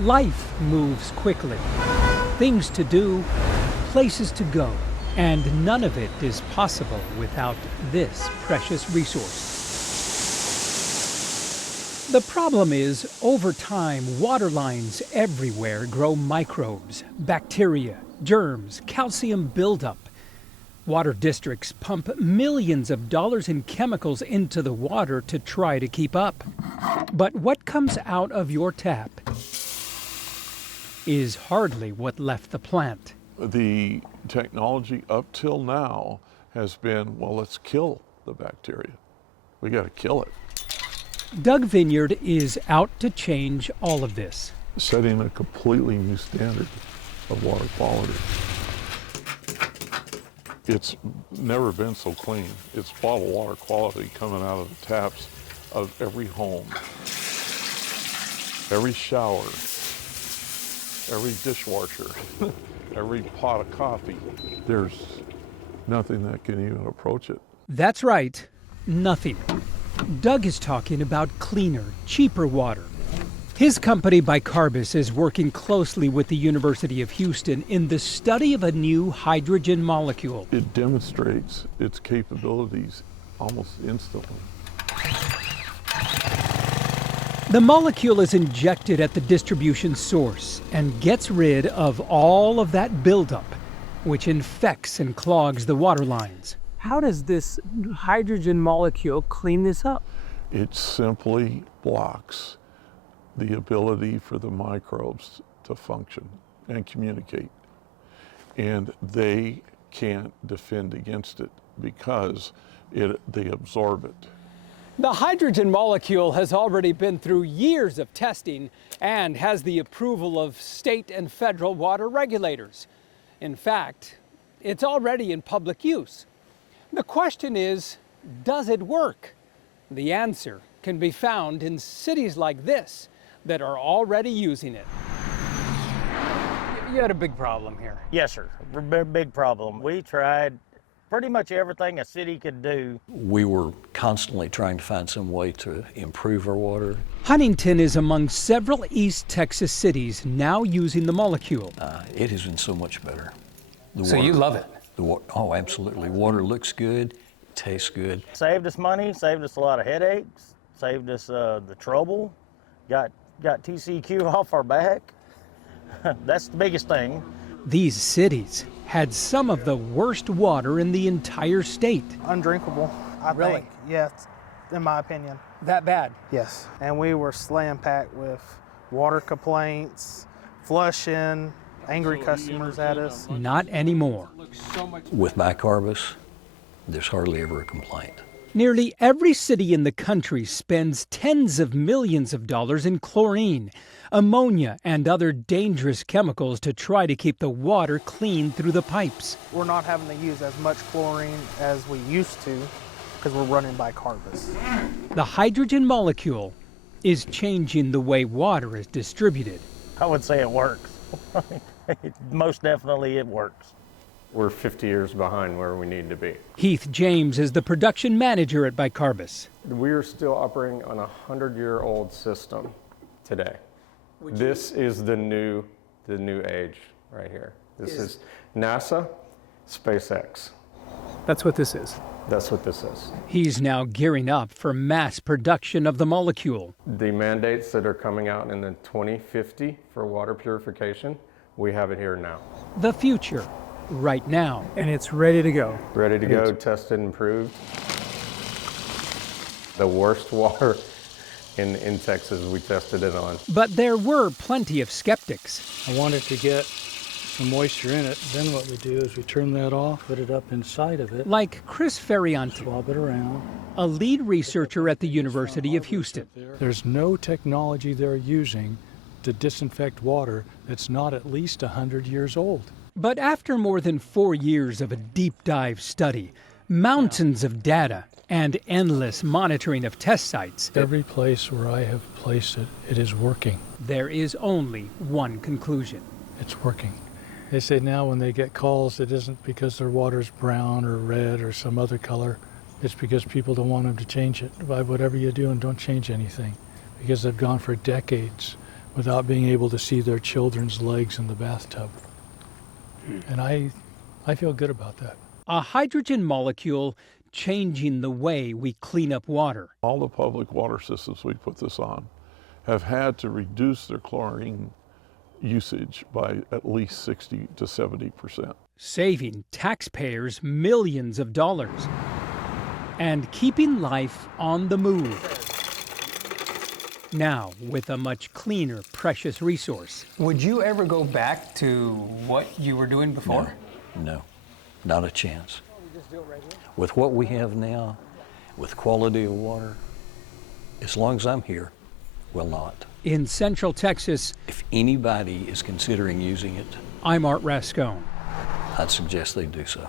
Life moves quickly. Things to do, places to go, and none of it is possible without this precious resource. The problem is, over time, water lines everywhere grow microbes, bacteria, germs, calcium buildup. Water districts pump millions of dollars in chemicals into the water to try to keep up. But what comes out of your tap is hardly what left the plant. The technology up till now has been, well, let's kill the bacteria. We got to kill it. Doug Vineyard is out to change all of this. Setting a completely new standard of water quality. It's never been so clean. It's bottled water quality coming out of the taps of every home, every shower, every dishwasher, every pot of coffee. There's nothing that can even approach it. That's right, nothing. Doug is talking about cleaner, cheaper water. His company, BiCARBUS, is working closely with the University of Houston in the study of a new hydrogen molecule. It demonstrates its capabilities almost instantly. The molecule is injected at the distribution source and gets rid of all of that buildup, which infects and clogs the water lines. How does this hydrogen molecule clean this up? It simply blocks the ability for the microbes to function and communicate. And they can't defend against it because they absorb it. The hydrogen molecule has already been through years of testing and has the approval of state and federal water regulators. In fact, it's already in public use. The question is, does it work? The answer can be found in cities like this that are already using it. You had a big problem here. Yes, sir. Big problem. We tried pretty much everything a city could do. We were constantly trying to find some way to improve our water. Huntington is among several East Texas cities now using the molecule. It has been so much better. So you love it? Oh, absolutely. Water looks good, tastes good. Saved us money, saved us a lot of headaches, saved us the trouble, got TCQ off our back. That's the biggest thing. These cities had some of the worst water in the entire state. Undrinkable, I think. Yes, in my opinion. That bad? Yes. And we were slam-packed with water complaints, flushing, angry customers at us. Not anymore. With BiCARBUS, there's hardly ever a complaint. Nearly every city in the country spends tens of millions of dollars in chlorine, ammonia, and other dangerous chemicals to try to keep the water clean through the pipes. We're not having to use as much chlorine as we used to because we're running BiCARBUS. The hydrogen molecule is changing the way water is distributed. I would say it works. Most definitely it works. We're 50 years behind where we need to be. Heath James is the production manager at BiCARBUS. We are still operating on a 100-year-old system today. This is the new age right here. This is NASA, SpaceX. That's what this is. That's what this is. He's now gearing up for mass production of the molecule. The mandates that are coming out in the 2050 for water purification, we have it here now. The future, right now. And it's ready to go. Ready to go, tested and proved. The worst water in Texas we tested it on. But there were plenty of skeptics. I wanted to get some moisture in it. Then what we do is we turn that off, put it up inside of it. Like Chris Ferrianti, Swab it around. a lead researcher at the University of Houston. There's no technology they're using to disinfect water that's not at least 100 years old. But after more than 4 years of a deep dive study, mountains of data, and endless monitoring of test sites, Every place where I have placed it, it is working. there is only one conclusion. It's working. They say now when they get calls, it isn't because their water's brown or red or some other color. It's because people don't want them to change it. By whatever you do, and don't change anything. Because they've gone for decades without being able to see their children's legs in the bathtub. And I feel good about that. A hydrogen molecule changing the way we clean up water. All the public water systems we put this on have had to reduce their chlorine usage by at least 60 to 70%. Saving taxpayers millions of dollars and keeping life on the move. Now, with a much cleaner, precious resource. Would you ever go back to what you were doing before? No, not a chance. With what we have now, with quality of water, as long as I'm here, will not. In Central Texas, If anybody is considering using it, I'm Art Rascone. I'd suggest they do so.